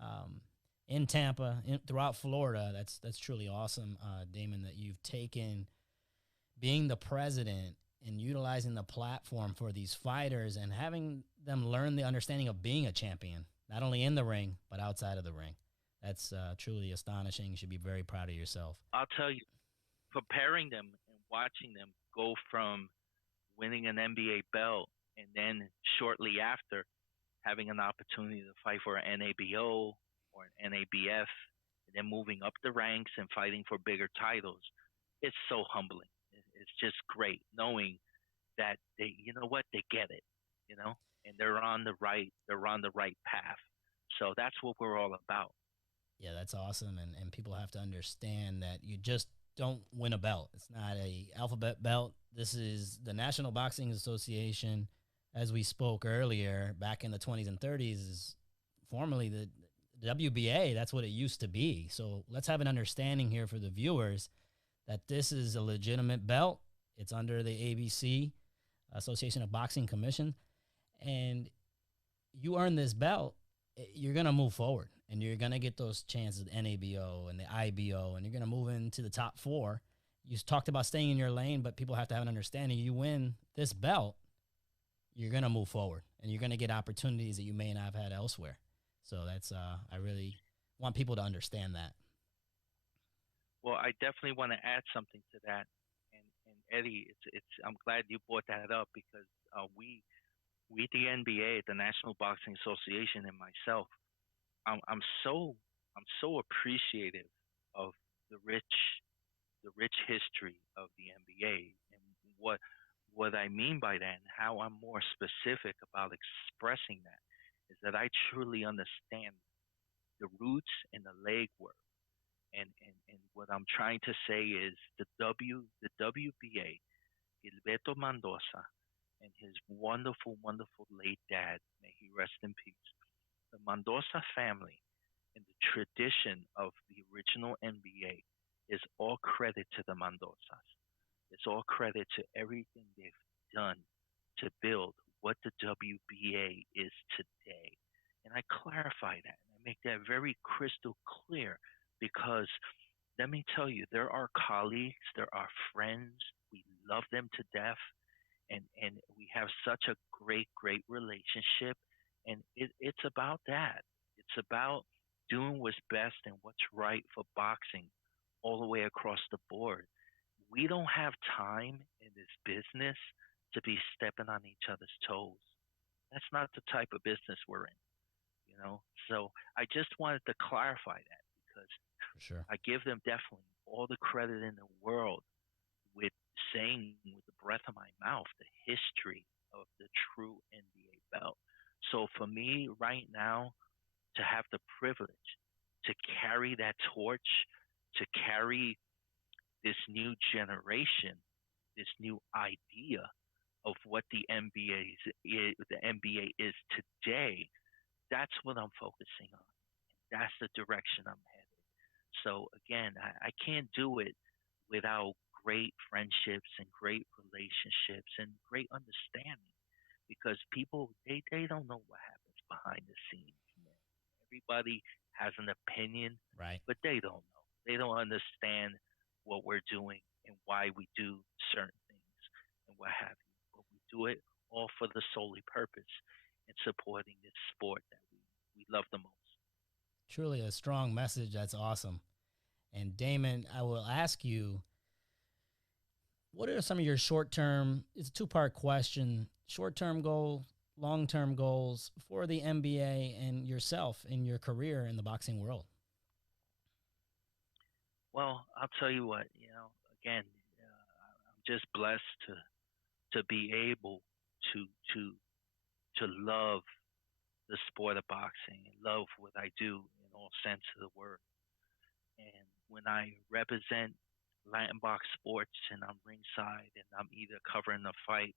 um, in Tampa, throughout Florida. That's truly awesome, Damon, that you've taken being the president and utilizing the platform for these fighters and having them learn the understanding of being a champion, not only in the ring, but outside of the ring. That's truly astonishing. You should be very proud of yourself. I'll tell you, preparing them and watching them go from winning an NBA belt and then shortly after having an opportunity to fight for an NABO or an NABF and then moving up the ranks and fighting for bigger titles, it's so humbling. It's just great knowing that they, you know what, they get it, and they're on the right path. So that's what we're all about. Yeah, that's awesome. And people have to understand that you just don't win a belt. It's not a alphabet belt. This is the National Boxing Association, as we spoke earlier, back in the 20s and 30s, is formerly the WBA. That's what it used to be. So let's have an understanding here for the viewers that this is a legitimate belt. It's under the ABC, Association of Boxing Commission, and you earn this belt, you're going to move forward and you're going to get those chances at NABO and the IBO, and you're going to move into the top four. You talked about staying in your lane, but people have to have an understanding. You win this belt, you're going to move forward and you're going to get opportunities that you may not have had elsewhere. So that's, I really want people to understand that. Well, I definitely want to add something to that. And Eddie, I'm glad you brought that up because we the NBA, the National Boxing Association, and myself, I'm so appreciative of the rich the rich history of the NBA. And what I mean by that and how I'm more specific about expressing that is that I truly understand the roots and the legwork. And what I'm trying to say is the WBA, Gilberto Mendoza, and his wonderful, wonderful late dad, may he rest in peace. The Mendoza family and the tradition of the original NBA is all credit to the Mendozas. It's all credit to everything they've done to build what the WBA is today. And I clarify that and I make that very crystal clear because let me tell you, there are colleagues, there are friends, we love them to death, and we have such a great, great relationship. And it's about that. It's about doing what's best and what's right for boxing all the way across the board. We don't have time in this business to be stepping on each other's toes. That's not the type of business we're in. So I just wanted to clarify that because For sure. I give them definitely all the credit in the world with saying with the breath of my mouth the history of the true NBA belt. So for me right now to have the privilege to carry that torch to carry this new generation, this new idea of what the NBA is today. That's what I'm focusing on. That's the direction I'm headed. So again, I can't do it without great friendships and great relationships and great understanding because people they don't know what happens behind the scenes. Man. Everybody has an opinion, Right. but they don't know. They don't understand what we're doing and why we do certain things and what have you. But we do it all for the solely purpose in supporting this sport that we love the most. Truly a strong message. That's awesome. And Damon, I will ask you, what are some of your short-term, it's a two-part question, short-term goal, long-term goals for the NBA and yourself in your career in the boxing world? Well, I'll tell you what, again, I'm just blessed to be able to to to love the sport of boxing and love what I do in all sense of the word. And when I represent LatinBox Sports and I'm ringside and I'm either covering a fight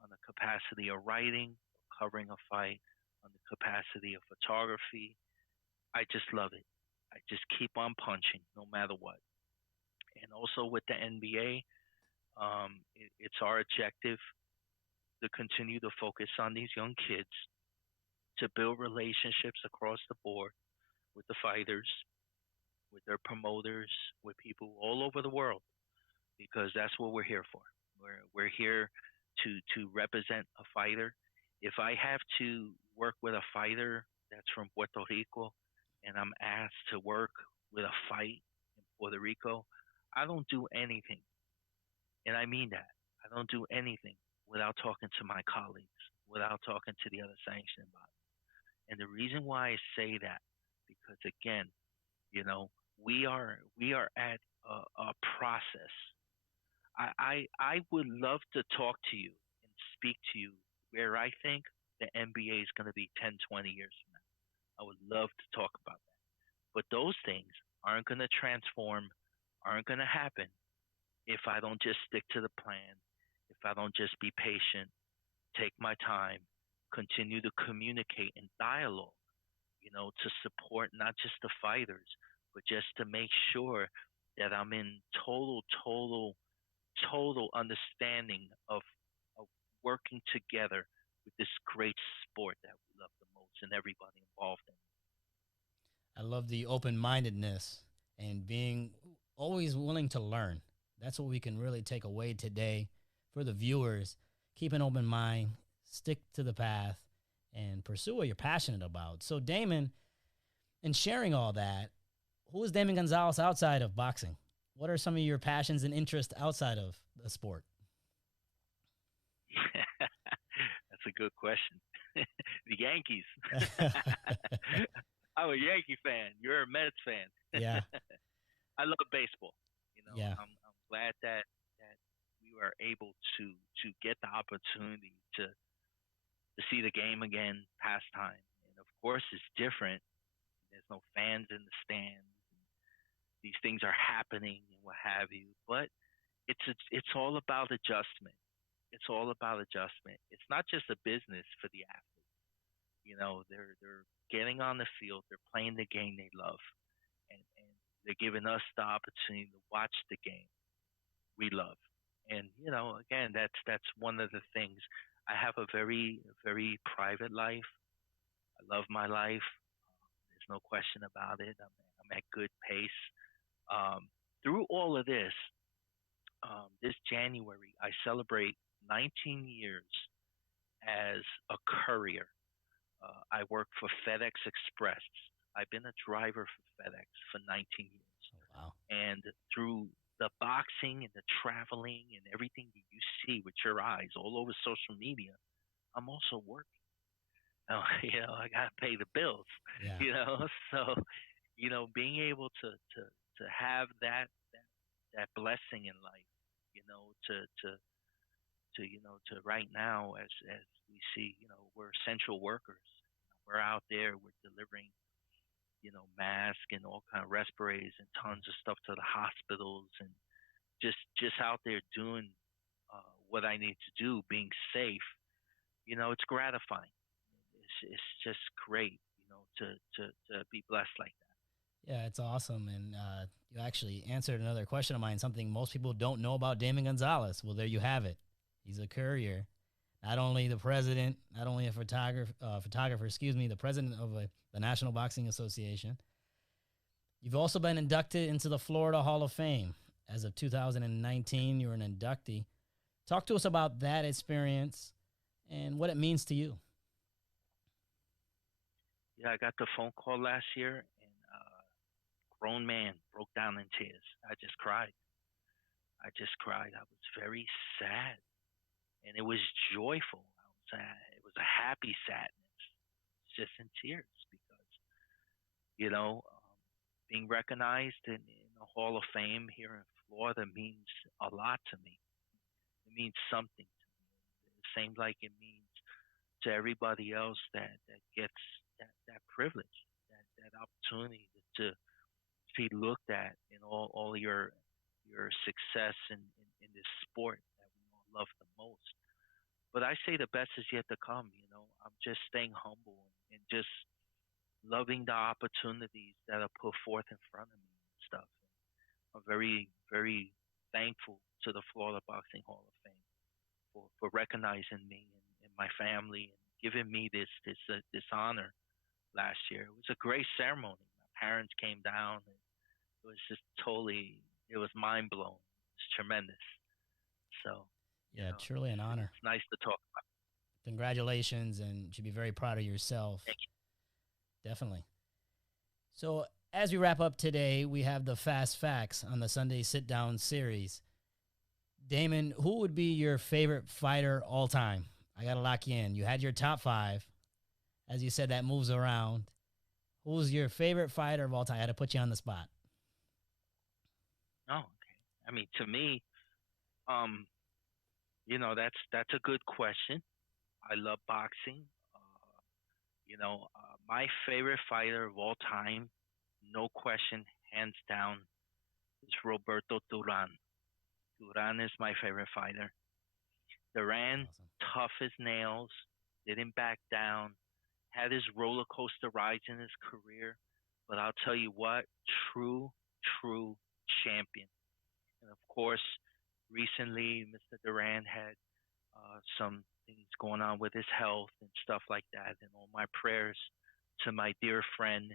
on the capacity of writing, or covering a fight on the capacity of photography, I just love it. I just keep on punching no matter what. And also with the NBA, it's our objective to continue to focus on these young kids, to build relationships across the board with the fighters, with their promoters, with people all over the world, because that's what we're here for. We're here to represent a fighter. If I have to work with a fighter that's from Puerto Rico, and I'm asked to work with a fight in Puerto Rico, I don't do anything, and I mean that. I don't do anything without talking to my colleagues, without talking to the other sanctioning body. And the reason why I say that, because again, you know, we are at a process. I would love to talk to you and speak to you where I think the NBA is going to be 10, 20 years from now. I would love to talk about that. But those things aren't going to transform, aren't going to happen if I don't just stick to the plan, if I don't just be patient, take my time, continue to communicate and dialogue, to support not just the fighters, but just to make sure that I'm in total understanding of working together with this great sport that we love the most and everybody involved in it. I love the open-mindedness and being always willing to learn. That's what we can really take away today for the viewers. Keep an open mind, stick to the path, and pursue what you're passionate about. So, Damon, in sharing all that, who is Damon Gonzalez outside of boxing? What are some of your passions and interests outside of the sport? That's a good question. The Yankees. I'm a Yankee fan. You're a Mets fan. Yeah. I love baseball. Yeah. I'm glad that we were able to get the opportunity to see the game again, pastime. And of course, it's different. There's no fans in the stands. These things are happening and what have you. But it's all about adjustment. It's all about adjustment. It's not just a business for the athlete. They're getting on the field. They're playing the game they love, and they're giving us the opportunity to watch the game we love. And again, that's one of the things. I have a very private life. I love my life. There's no question about it. I'm at good pace. Through all of this, this January, I celebrate 19 years as a courier. I work for FedEx Express. I've been a driver for FedEx for 19 years. Oh, wow. And through the boxing and the traveling and everything that you see with your eyes all over social media, I'm also working. I got to pay the bills. Yeah. So being able to have that blessing in life, to right now as we see, we're essential workers. We're out there, we're delivering, masks and all kind of respirators and tons of stuff to the hospitals, and just out there doing what I need to do, being safe. It's gratifying. It's just great, to be blessed like that. Yeah, it's awesome. And you actually answered another question of mine, something most people don't know about Damon Gonzalez. Well, there you have it. He's a courier. Not only the president, not only a photographer, the president of the National Boxing Association. You've also been inducted into the Florida Hall of Fame. As of 2019, you're an inductee. Talk to us about that experience and what it means to you. Yeah, I got the phone call last year, and grown man broke down in tears. I just cried. I was very sad, and it was joyful. It was a happy sadness, just in tears because you know being recognized in the Hall of Fame here in Florida means a lot to me. It means something to me. It seems like it means to everybody else that gets that privilege, that opportunity to be looked at in all your success in this sport that we all love the most. But I say the best is yet to come. I'm just staying humble and just loving the opportunities that are put forth in front of me and stuff. I'm very, very thankful to the Florida Boxing Hall of Fame for recognizing me and my family and giving me this honor last year. It was a great ceremony. My parents came down, and it was just totally, it was mind blowing. It's tremendous. So, Yeah, truly an honor. it's nice to talk about. Congratulations, and you should be very proud of yourself. Thank you. Definitely. So, as we wrap up today, we have the Fast Facts on the Sunday Sit Down series. Damon, who would be your favorite fighter all time? I got to lock you in. You had your top five. As you said, that moves around. Who's your favorite fighter of all time? I had to put you on the spot. Oh, okay. I mean, to me, um, that's a good question. I love boxing. My favorite fighter of all time, no question, hands down, is Roberto Duran. Duran is my favorite fighter. Duran, Awesome. tough as nails, didn't back down, had his roller coaster rides in his career, but I'll tell you what, true, true champion. And of course, recently, Mr. Duran had some things going on with his health and stuff like that. And all my prayers to my dear friend,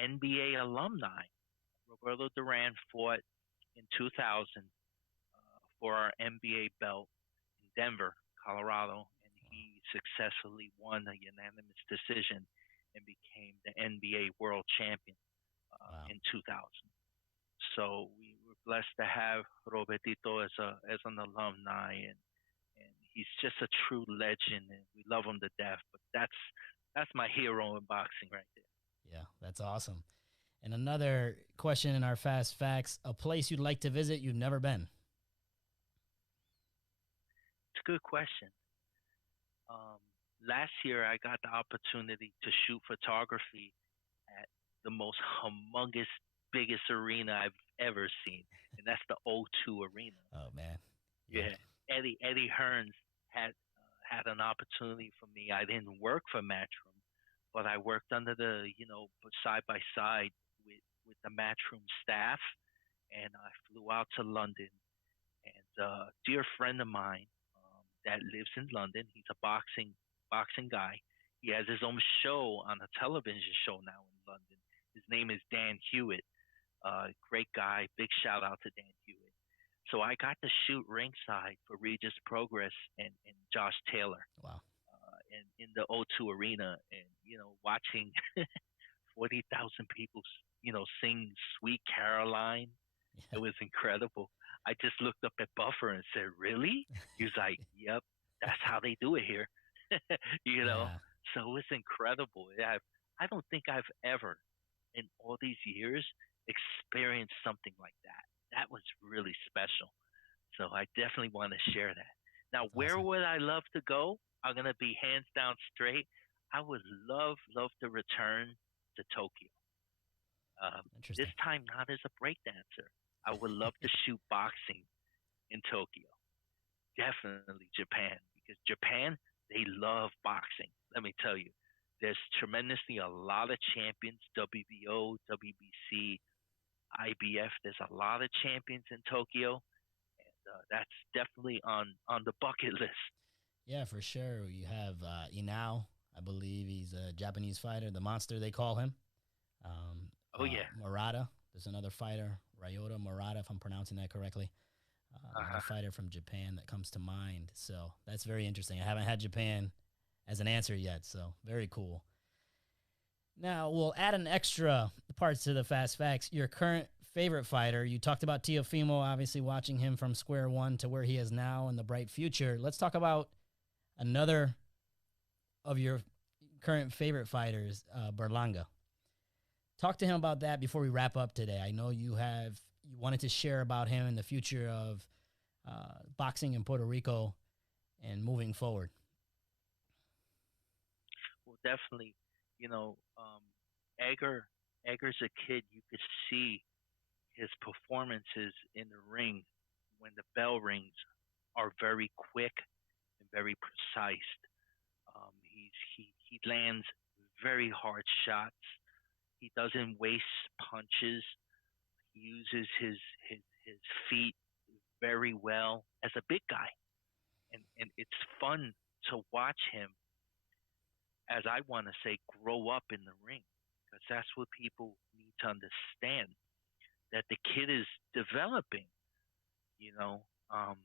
NBA alumni. Roberto Duran fought in 2000 for our NBA belt in Denver, Colorado, and he successfully won a unanimous decision and became the NBA World Champion Wow. in 2000. So we were blessed to have Robertito as an alumni, and he's just a true legend, and we love him to death. But that's my hero in boxing right there. Yeah, that's awesome. And another question in our Fast Facts, a place you'd like to visit you've never been. It's a good question. Um, Last year, I got the opportunity to shoot photography at the most humongous, biggest arena I've ever seen, and that's the O2 Arena. Oh, man. Yeah, Eddie Hearns had an opportunity for me. I didn't work for Matchroom, but I worked under side by side with the Matchroom staff, and I flew out to London. And a dear friend of mine that lives in London, he's a boxing guy. He has his own show on a television show now in London. His name is Dan Hewitt. Great guy. Big shout out to Dan Hewitt. So I got to shoot ringside for Regis Progress and Josh Taylor. Wow. In the O2 Arena, and watching 40,000 people, sing "Sweet Caroline." Yeah. It was incredible. I just looked up at Buffer and said, "Really?" He was like, "Yep, that's how they do it here." Yeah. So it's incredible. I don't think I've ever, in all these years, experienced something like that. That was really special. So I definitely want to share that. Now, That's where awesome. would I love to go? I'm gonna be hands down straight. I would love to return to Tokyo. This Interesting. time not as a breakdancer. I would love to shoot boxing in Tokyo. Definitely Japan, because Japan, they love boxing. Let me tell you, there's tremendously a lot of champions, WBO, WBC, IBF. There's a lot of champions in Tokyo, and that's definitely on the bucket list. Yeah, for sure. You have Inao. I believe he's a Japanese fighter, the monster they call him. Oh yeah. Murata. There's another fighter, Ryota Murata, if I'm pronouncing that correctly. Another Uh-huh. fighter from Japan that comes to mind. So that's very interesting. I haven't had Japan as an answer yet, so very cool. Now we'll add an extra part to the fast facts. Your current favorite fighter. You talked about Teofimo, obviously watching him from square one to where he is now in the bright future. Let's talk about another of your current favorite fighters, Berlanga. Talk to him about that before we wrap up today. I know you wanted to share about him in the future of boxing in Puerto Rico and moving forward. Well, definitely, Edgar, Edgar's a kid. You could see his performances in the ring when the bell rings are very quick and very precise. He lands very hard shots. He doesn't waste punches. He uses his feet very well as a big guy, and it's fun to watch him, as I want to say, grow up in the ring, because that's what people need to understand, that the kid is developing. You know, um,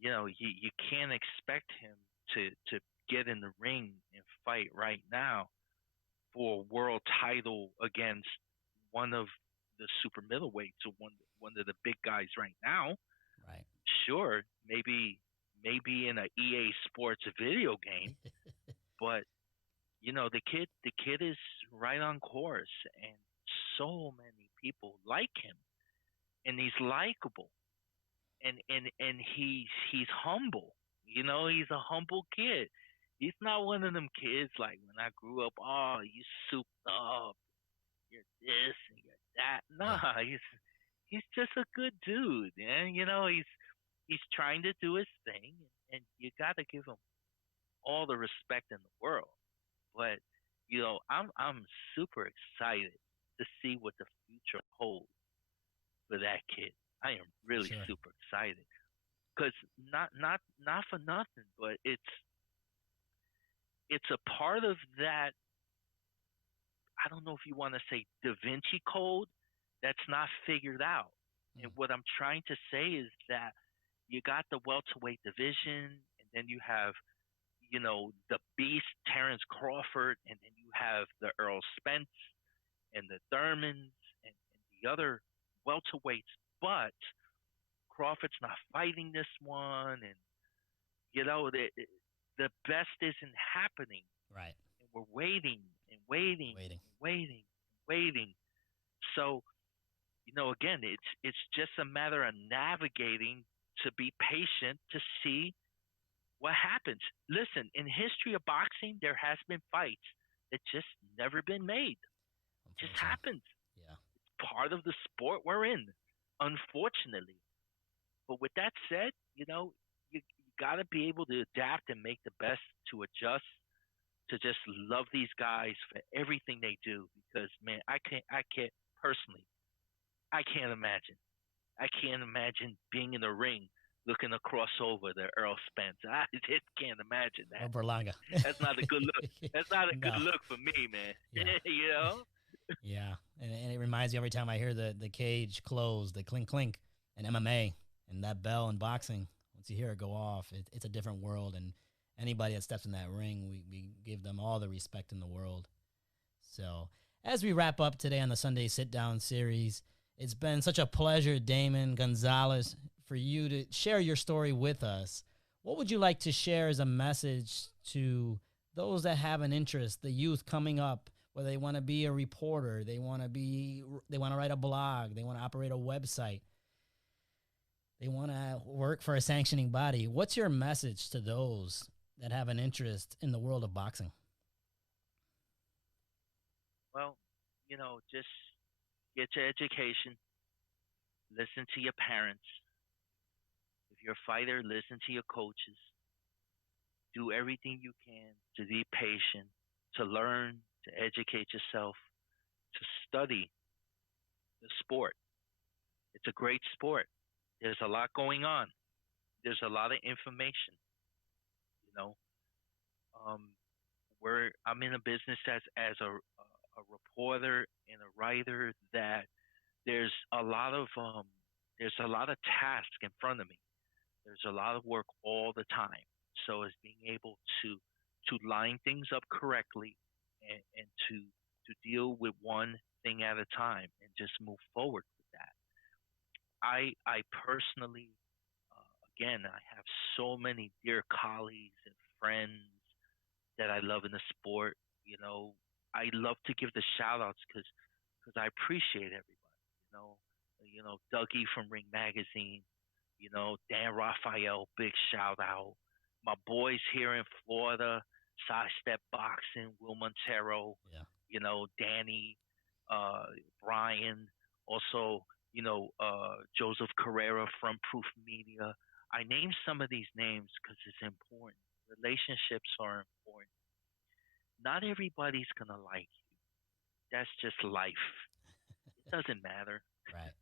you can't expect him to get in the ring and fight right now for a world title against one of the super middleweights, or one of the big guys right now. Right. Sure, maybe in a EA Sports video game, but the kid is right on course, and so many people like him, and he's likable, and he's humble. He's a humble kid. He's not one of them kids like when I grew up. Oh, you souped up, you're this and you're that. Yeah. Nah, he's just a good dude, and he's trying to do his thing, and you got to give him all the respect in the world. But I'm super excited to see what the future holds for that kid. I am really Sure. super excited, because not for nothing, but it's a part of that. I don't know if you want to say Da Vinci Code, that's not figured out. And Mm. what I'm trying to say is that you got the welterweight division, and then you have, the beast Terrence Crawford, and then you have the Earl Spence and the Thurmans, and the other welterweights. But Crawford's not fighting this one, and the best isn't happening, Right. and we're waiting and waiting Waiting. and waiting and waiting. So, again, it's just a matter of navigating, to be patient, to see what happens. Listen, in history of boxing, there has been fights that just never been made. It just Unfortunately. happens. Yeah. It's part of the sport we're in, unfortunately. But with that said, you got to be able to adapt and make the best, to adjust, to just love these guys for everything they do. Because man, I can't personally, I can't imagine. I can't imagine being in the ring looking across over the Earl Spence. I just can't imagine Or that. Berlanga. That's not a good look. That's not a good No. look for me, man. Yeah. you know? Yeah. And it reminds me every time I hear the cage close, the clink clink in MMA, and that bell in boxing. Once you hear it go off, it's a different world. And anybody that steps in that ring, we give them all the respect in the world. So as we wrap up today on the Sunday Sit Down series, it's been such a pleasure, Damon Gonzalez, for you to share your story with us. What would you like to share as a message to those that have an interest, the youth coming up, whether they want to be a reporter, they want to write a blog, they want to operate a website, they want to work for a sanctioning body? What's your message to those that have an interest in the world of boxing? Well, just get your education, listen to your parents. If you're a fighter, listen to your coaches. Do everything you can to be patient, to learn, to educate yourself, to study the sport. It's a great sport. There's a lot going on. There's a lot of information. You know, um, I'm in a business as a reporter and a writer that there's a lot of there's a lot of tasks in front of me. There's a lot of work all the time. So it's being able to line things up correctly and to deal with one thing at a time and just move forward with that. I personally again I have so many dear colleagues and friends that I love in the sport. You know, I love to give the shout outs because I appreciate everybody. Dougie from Ring Magazine, Dan Raphael, big shout out. My boys here in Florida, Sidestep Boxing, Will Montero, Yeah. Danny, uh, Brian, also, Joseph Carrera from Proof Media. I name some of these names because it's important. Relationships are important. Not everybody's going to like you. That's just life. It doesn't matter. Right.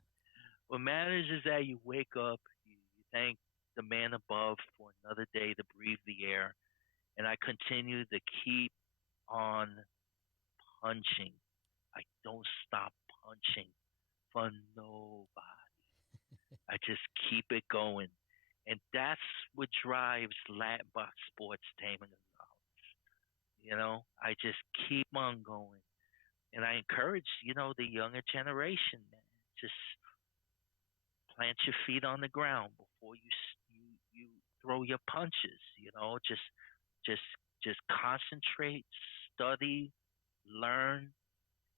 What matters is that you wake up, you thank the man above for another day to breathe the air, and I continue to keep on punching. I don't stop punching for nobody. I just keep it going. And that's what drives LatinBox Sports, Damon Gonzalez. I just keep on going. And I encourage, the younger generation, man, just plant your feet on the ground before you throw your punches. Just just concentrate, study, learn.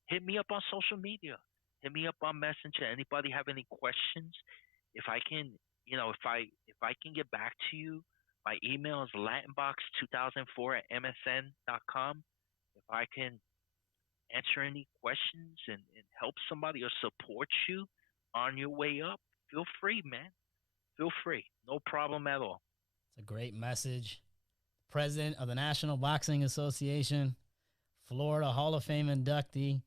Hit me up on social media. Hit me up on Messenger. Anybody have any questions? If I can, if I can get back to you, my email is latinbox2004 at msn.com. If I can answer any questions and help somebody or support you on your way up, feel free, man. Feel free. No problem at all. It's a great message. President of the National Boxing Association, Florida Hall of Fame inductee,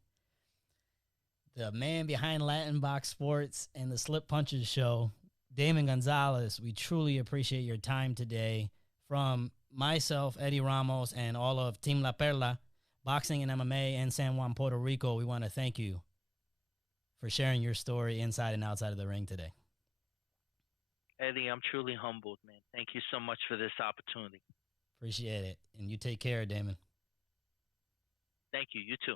the man behind LatinBox Sports and the Slip Punches Show, Damon Gonzalez. We truly appreciate your time today. From myself, Eddie Ramos, and all of Team La Perla, Boxing and MMA in San Juan, Puerto Rico, we want to thank you for sharing your story inside and outside of the ring today. Eddie, I'm truly humbled, man. Thank you so much for this opportunity. Appreciate it. And you take care, Damon. Thank you. You too.